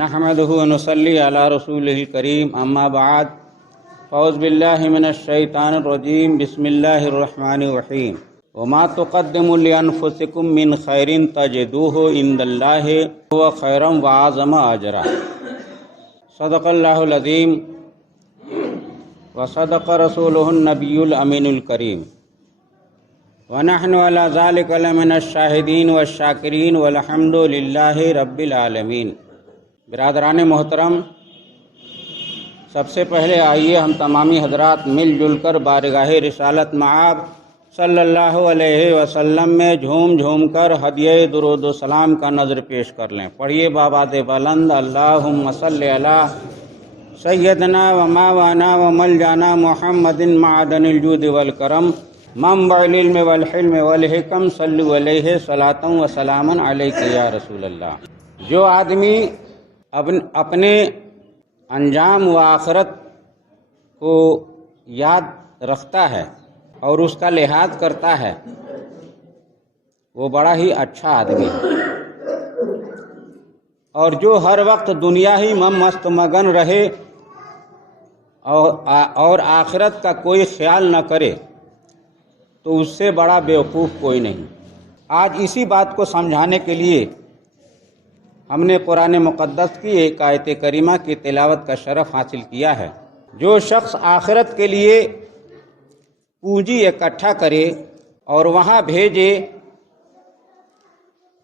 نحمده ونصلي على رسوله الكريم اما بعد فاعوذ بالله من الشيطان الرجيم بسم الله الرحمن الرحيم وما تقدموا لانفسكم من خير تجدوه عند الله هو خيرا واعظم اجرا صدق الله العظيم وصدق رسوله النبي الامين الكريم ونحن على ذلك لمن الشاهدين والشاكرين والحمد لله رب العالمين۔ برادران محترم، سب سے پہلے آئیے ہم تمامی حضرات مل جل کر بارگاہ رسالت مآب صلی اللہ علیہ وسلم میں جھوم جھوم کر ہدیہ درود و سلام کا نظر پیش کر لیں۔ پڑھیے باباد بلند اللہم صلی علی سیدنا و ماوانا و ملجانا محمد معدن الجود والکرم منبع العلم والحلم والحکم صلو علیہ صلاۃ و سلام علیک یا رسول اللہ۔ جو آدمی اپنے انجام و آخرت کو یاد رکھتا ہے اور اس کا لحاظ کرتا ہے وہ بڑا ہی اچھا آدمی ہے، اور جو ہر وقت دنیا ہی میں مست مگن رہے اور آخرت کا کوئی خیال نہ کرے تو اس سے بڑا بیوقوف کوئی نہیں۔ آج اسی بات کو سمجھانے کے لیے ہم نے قرآن مقدس کی ایک آیت کریمہ کی تلاوت کا شرف حاصل کیا ہے۔ جو شخص آخرت کے لیے پونجی اکٹھا کرے اور وہاں بھیجے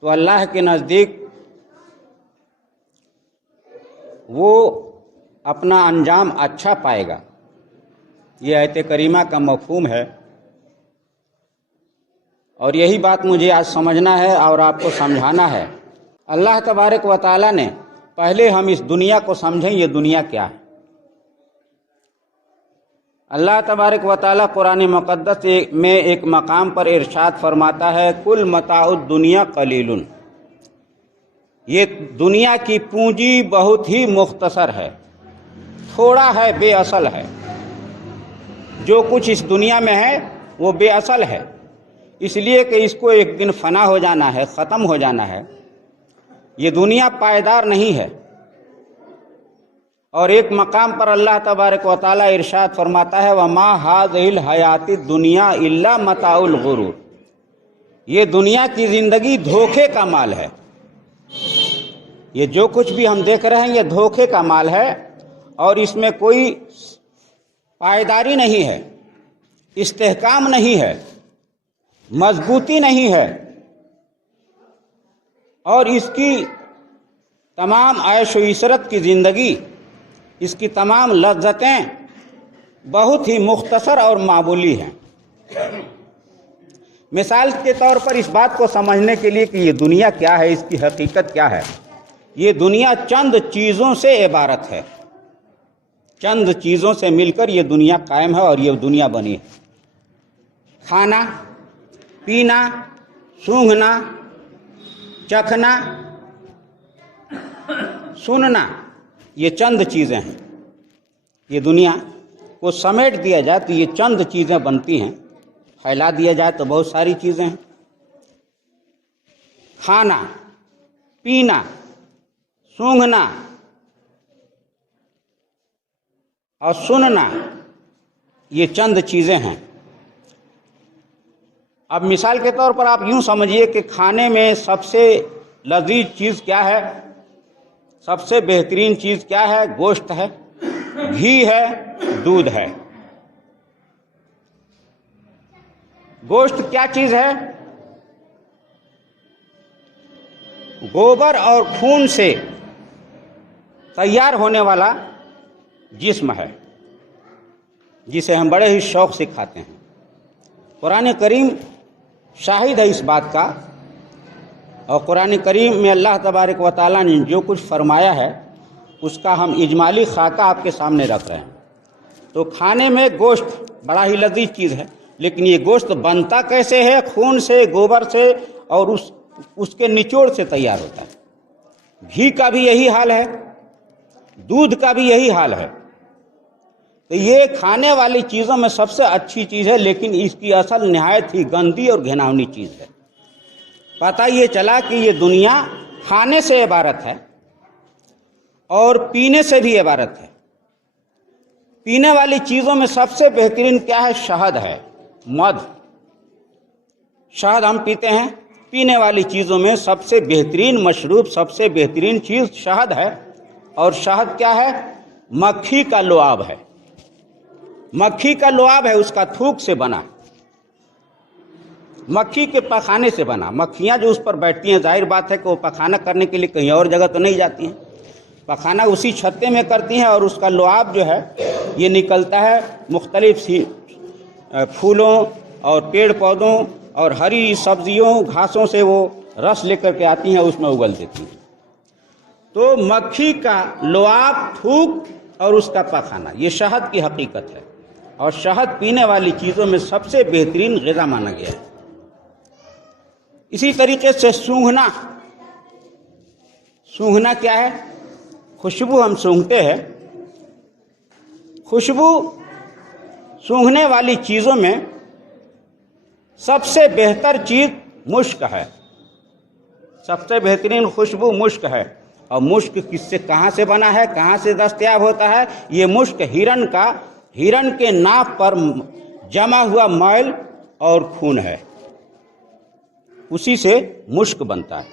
تو اللہ کے نزدیک وہ اپنا انجام اچھا پائے گا۔ یہ آیت کریمہ کا مفہوم ہے، اور یہی بات مجھے آج سمجھنا ہے اور آپ کو سمجھانا ہے۔ اللہ تبارک و تعالیٰ نے پہلے ہم اس دنیا کو سمجھیں یہ دنیا کیا ہے۔ اللہ تبارک و تعالیٰ قرآن مقدس میں ایک مقام پر ارشاد فرماتا ہے کل متاع الدنیا قلیل، یہ دنیا کی پونجی بہت ہی مختصر ہے، تھوڑا ہے، بے اصل ہے۔ جو کچھ اس دنیا میں ہے وہ بے اصل ہے، اس لیے کہ اس کو ایک دن فنا ہو جانا ہے، ختم ہو جانا ہے۔ یہ دنیا پائیدار نہیں ہے۔ اور ایک مقام پر اللہ تبارک و تعالیٰ ارشاد فرماتا ہے وَمَا هَٰذِهِ الْحَيَاةِ الدُّنْيَا إِلَّا مَتَاعُ الْغُرُورِ، یہ دنیا کی زندگی دھوکے کا مال ہے۔ یہ جو کچھ بھی ہم دیکھ رہے ہیں یہ دھوکے کا مال ہے، اور اس میں کوئی پائیداری نہیں ہے، استحکام نہیں ہے، مضبوطی نہیں ہے، اور اس کی تمام عیش و عشرت کی زندگی، اس کی تمام لذتیں بہت ہی مختصر اور معمولی ہیں۔ مثال کے طور پر اس بات کو سمجھنے کے لیے کہ یہ دنیا کیا ہے، اس کی حقیقت کیا ہے، یہ دنیا چند چیزوں سے عبارت ہے۔ چند چیزوں سے مل کر یہ دنیا قائم ہے اور یہ دنیا بنی ہے۔ کھانا، پینا، سونگھنا، چکھنا، سننا، یہ چند چیزیں ہیں۔ یہ دنیا کو سمیٹ دیا جائے تو یہ چند چیزیں بنتی ہیں، پھیلا دیا جائے تو بہت ساری چیزیں ہیں۔ کھانا، پینا، سونگھنا اور سننا، یہ چند چیزیں ہیں۔ اب مثال کے طور پر آپ یوں سمجھیے کہ کھانے میں سب سے لذیذ چیز کیا ہے، سب سے بہترین چیز کیا ہے؟ گوشت ہے، گھی ہے، دودھ ہے۔ گوشت کیا چیز ہے؟ گوبر اور خون سے تیار ہونے والا جسم ہے، جسے ہم بڑے ہی شوق سے کھاتے ہیں۔ قرآن کریم شاہد ہے اس بات کا، اور قرآن کریم میں اللہ تبارک و تعالیٰ نے جو کچھ فرمایا ہے اس کا ہم اجمالی خاکہ آپ کے سامنے رکھ رہے ہیں۔ تو کھانے میں گوشت بڑا ہی لذیذ چیز ہے، لیکن یہ گوشت بنتا کیسے ہے؟ خون سے، گوبر سے، اور اس کے نچوڑ سے تیار ہوتا ہے۔ گھی کا بھی یہی حال ہے، دودھ کا بھی یہی حال ہے۔ تو یہ کھانے والی چیزوں میں سب سے اچھی چیز ہے، لیکن اس کی اصل نہایت ہی گندی اور گھناؤنی چیز ہے۔ پتہ یہ چلا کہ یہ دنیا کھانے سے عبارت ہے، اور پینے سے بھی عبارت ہے۔ پینے والی چیزوں میں سب سے بہترین کیا ہے؟ شہد ہے، مدھ۔ شہد ہم پیتے ہیں۔ پینے والی چیزوں میں سب سے بہترین مشروب، سب سے بہترین چیز شہد ہے۔ اور شہد کیا ہے؟ مکھی کا لعاب ہے۔ مکھی کا لعاب ہے، اس کا تھوک سے بنا، مکھی کے پخانے سے بنا۔ مکھیاں جو اس پر بیٹھتی ہیں، ظاہر بات ہے کہ وہ پخانہ کرنے کے لیے کہیں اور جگہ تو نہیں جاتی ہیں، پخانہ اسی چھتے میں کرتی ہیں، اور اس کا لعاب جو ہے یہ نکلتا ہے مختلف سی پھولوں اور پیڑ پودوں اور ہری سبزیوں گھاسوں سے وہ رس لے کر کے آتی ہیں، اس میں اگل دیتی ہیں۔ تو مکھی کا لعاب، تھوک اور اس کا پخانہ، یہ شہد کی حقیقت ہے۔ اور شہد پینے والی چیزوں میں سب سے بہترین غذا مانا گیا ہے۔ اسی طریقے سے سونگھنا، سونگھنا کیا ہے؟ خوشبو ہم سونگھتے ہیں۔ خوشبو سونگھنے والی چیزوں میں سب سے بہتر چیز مشک ہے، سب سے بہترین خوشبو مشک ہے۔ اور مشک کس سے، کہاں سے بنا ہے، کہاں سے دستیاب ہوتا ہے؟ یہ مشک ہرن کے ناف پر جمع ہوا میل اور خون ہے، اسی سے مشک بنتا ہے۔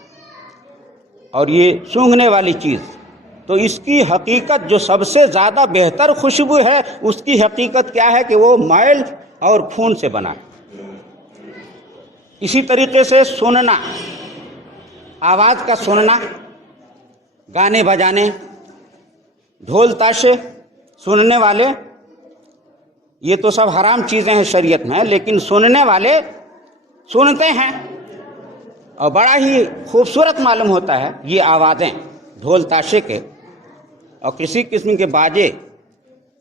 اور یہ سونگھنے والی چیز، تو اس کی حقیقت جو سب سے زیادہ بہتر خوشبو ہے، اس کی حقیقت کیا ہے کہ وہ میل اور خون سے بنا ہے۔ اسی طریقے سے سننا، آواز کا سننا، گانے بجانے، ڈھول تاشے سننے والے، یہ تو سب حرام چیزیں ہیں شریعت میں، لیکن سننے والے سنتے ہیں اور بڑا ہی خوبصورت معلوم ہوتا ہے یہ آوازیں ڈھول تاشے کے اور کسی قسم کے باجے۔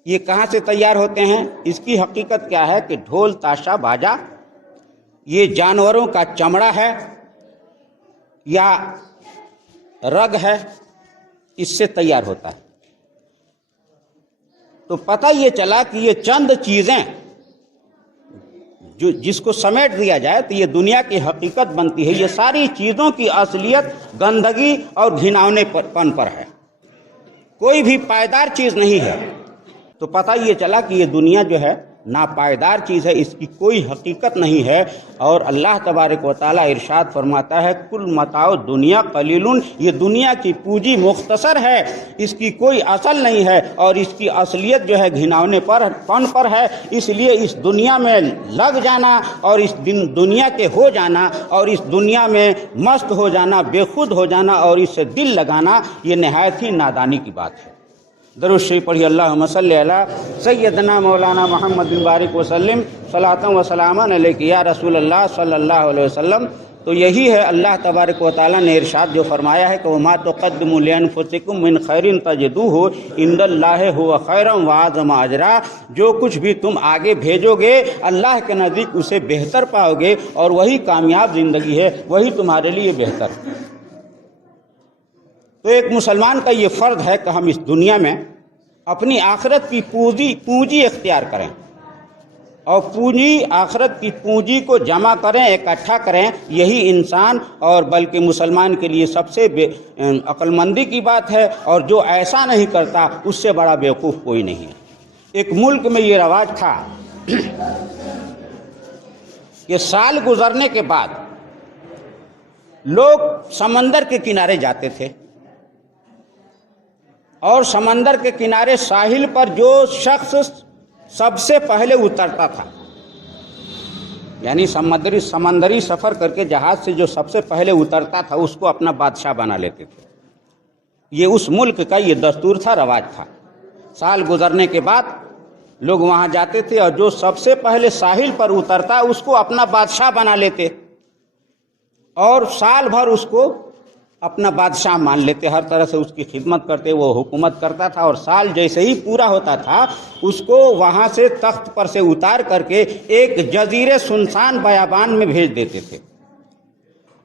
یہ کہاں سے تیار ہوتے ہیں؟ اس کی حقیقت کیا ہے کہ ڈھول تاشا باجا یہ جانوروں کا چمڑا ہے یا رگ ہے، اس سے تیار ہوتا ہے۔ تو پتہ یہ چلا کہ یہ چند چیزیں جس کو سمیٹ دیا جائے تو یہ دنیا کی حقیقت بنتی ہے۔ یہ ساری چیزوں کی اصلیت گندگی اور گھناؤنے پن پر ہے، کوئی بھی پائیدار چیز نہیں ہے۔ تو پتہ یہ چلا کہ یہ دنیا جو ہے ناپائیدار چیز ہے، اس کی کوئی حقیقت نہیں ہے۔ اور اللہ تبارک و تعالیٰ ارشاد فرماتا ہے کل متاع دنیا قلیل، یہ دنیا کی پونجی مختصر ہے، اس کی کوئی اصل نہیں ہے اور اس کی اصلیت جو ہے گھناؤنے پن پر ہے۔ اس لیے اس دنیا میں لگ جانا اور اس دنیا کے ہو جانا اور اس دنیا میں مست ہو جانا، بے خود ہو جانا اور اس سے دل لگانا، یہ نہایت ہی نادانی کی بات ہے۔ درود شریف پڑھی، اللہم صلی علی سیدنا مولانا محمد بارک وسلم، صلاۃ و سلاما علیک یا رسول اللہ صلی اللہ علیہ وسلم۔ تو یہی ہے اللہ تبارک و تعالیٰ نے ارشاد جو فرمایا ہے کہ وما تقدموا لانفسکم من خیر تجدوہ عند اللہ هو خیرا واعظم اجرا، جو کچھ بھی تم آگے بھیجو گے اللہ کے نزدیک اسے بہتر پاؤ گے، اور وہی کامیاب زندگی ہے، وہی تمہارے لیے بہتر ہے۔ تو ایک مسلمان کا یہ فرض ہے کہ ہم اس دنیا میں اپنی آخرت کی پونجی اختیار کریں، اور آخرت کی پونجی کو جمع کریں، اکٹھا کریں۔ یہی انسان اور بلکہ مسلمان کے لیے سب سے عقل مندی کی بات ہے، اور جو ایسا نہیں کرتا اس سے بڑا بیوقوف کوئی نہیں ہے۔ ایک ملک میں یہ رواج تھا کہ سال گزرنے کے بعد لوگ سمندر کے کنارے جاتے تھے، اور سمندر کے کنارے ساحل پر جو شخص سب سے پہلے اترتا تھا، یعنی سمندری سفر کر کے جہاز سے جو سب سے پہلے اترتا تھا اس کو اپنا بادشاہ بنا لیتے تھے۔ یہ اس ملک کا یہ دستور تھا، رواج تھا۔ سال گزرنے کے بعد لوگ وہاں جاتے تھے اور جو سب سے پہلے ساحل پر اترتا اس کو اپنا بادشاہ بنا لیتے، اور سال بھر اس کو اپنا بادشاہ مان لیتے، ہر طرح سے اس کی خدمت کرتے، وہ حکومت کرتا تھا۔ اور سال جیسے ہی پورا ہوتا تھا اس کو وہاں سے تخت پر سے اتار کر کے ایک جزیرے سنسان بیابان میں بھیج دیتے تھے،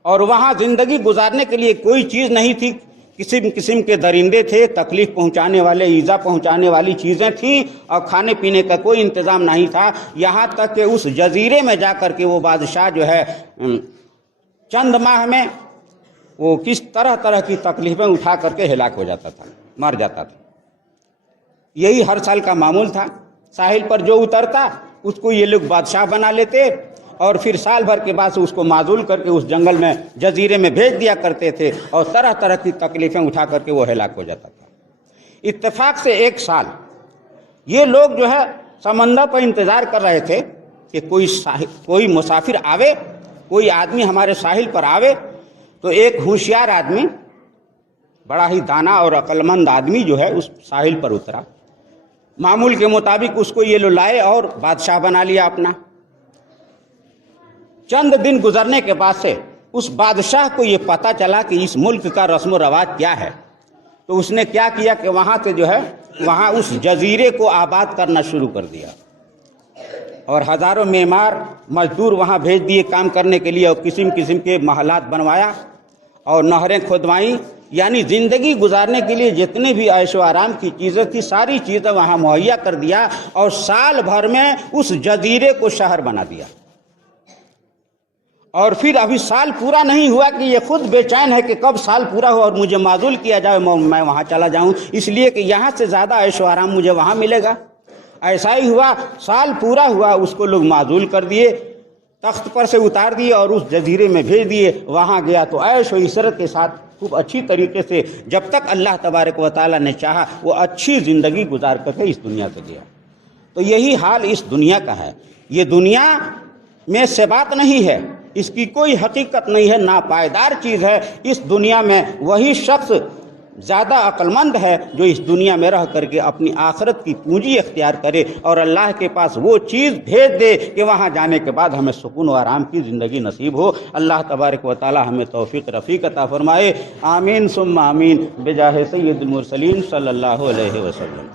اور وہاں زندگی گزارنے کے لیے کوئی چیز نہیں تھی۔ قسم کے درندے تھے، تکلیف پہنچانے والے، ایذا پہنچانے والی چیزیں تھیں، اور کھانے پینے کا کوئی انتظام نہیں تھا، یہاں تک کہ اس جزیرے میں جا کر کے وہ بادشاہ جو ہے چند ماہ میں وہ کس طرح کی تکلیفیں اٹھا کر کے ہلاک ہو جاتا تھا۔ مر جاتا تھا۔ یہی ہر سال کا معمول تھا، ساحل پر جو اترتا اس کو یہ لوگ بادشاہ بنا لیتے اور پھر سال بھر کے بعد اس کو معزول کر کے اس جنگل میں جزیرے میں بھیج دیا کرتے تھے اور طرح طرح کی تکلیفیں اٹھا کر کے وہ ہلاک ہو جاتا تھا۔ اتفاق سے ایک سال یہ لوگ جو ہے سمندر پر انتظار کر رہے تھے کہ کوئی مسافر آوے، کوئی آدمی ہمارے ساحل پر آوے، تو ایک ہوشیار آدمی، بڑا ہی دانا اور عقل مند آدمی جو ہے اس ساحل پر اترا، معمول کے مطابق اس کو یہ لو لائے اور بادشاہ بنا لیا اپنا۔ چند دن گزرنے کے بعد سے اس بادشاہ کو یہ پتا چلا کہ اس ملک کا رسم و رواج کیا ہے، تو اس نے کیا کیا کہ وہاں سے جو ہے وہاں اس جزیرے کو آباد کرنا شروع کر دیا اور ہزاروں معمار مزدور وہاں بھیج دیے کام کرنے کے لیے اور قسم قسم کے محلات بنوایا اور نہریں کھودوائیں، یعنی زندگی گزارنے کے لیے جتنے بھی عیش و آرام کی چیزیں تھی ساری چیزیں وہاں مہیا کر دیا اور سال بھر میں اس جزیرے کو شہر بنا دیا۔ اور پھر ابھی سال پورا نہیں ہوا کہ یہ خود بے چین ہے کہ کب سال پورا ہو اور مجھے معزول کیا جائے، میں وہاں چلا جاؤں، اس لیے کہ یہاں سے زیادہ عیش و آرام مجھے وہاں ملے گا۔ ایسا ہی ہوا، سال پورا ہوا، اس کو لوگ معزول کر دیے، تخت پر سے اتار دیے اور اس جزیرے میں بھیج دیے۔ وہاں گیا تو عیش و عشرت کے ساتھ خوب اچھی طریقے سے جب تک اللہ تبارک و تعالیٰ نے چاہا وہ اچھی زندگی گزار کر کے اس دنیا سے گیا۔ تو یہی حال اس دنیا کا ہے۔ یہ دنیا میں سے بات نہیں ہے، اس کی کوئی حقیقت نہیں ہے، ناپائیدار چیز ہے۔ اس دنیا میں وہی شخص زیادہ عقل مند ہے جو اس دنیا میں رہ کر کے اپنی آخرت کی پونجی اختیار کرے اور اللہ کے پاس وہ چیز بھیج دے کہ وہاں جانے کے بعد ہمیں سکون و آرام کی زندگی نصیب ہو۔ اللہ تبارک و تعالی ہمیں توفیق رفیق عطا فرمائے، آمین ثم آمین، بجاہ سید المرسلین صلی اللہ علیہ وسلم۔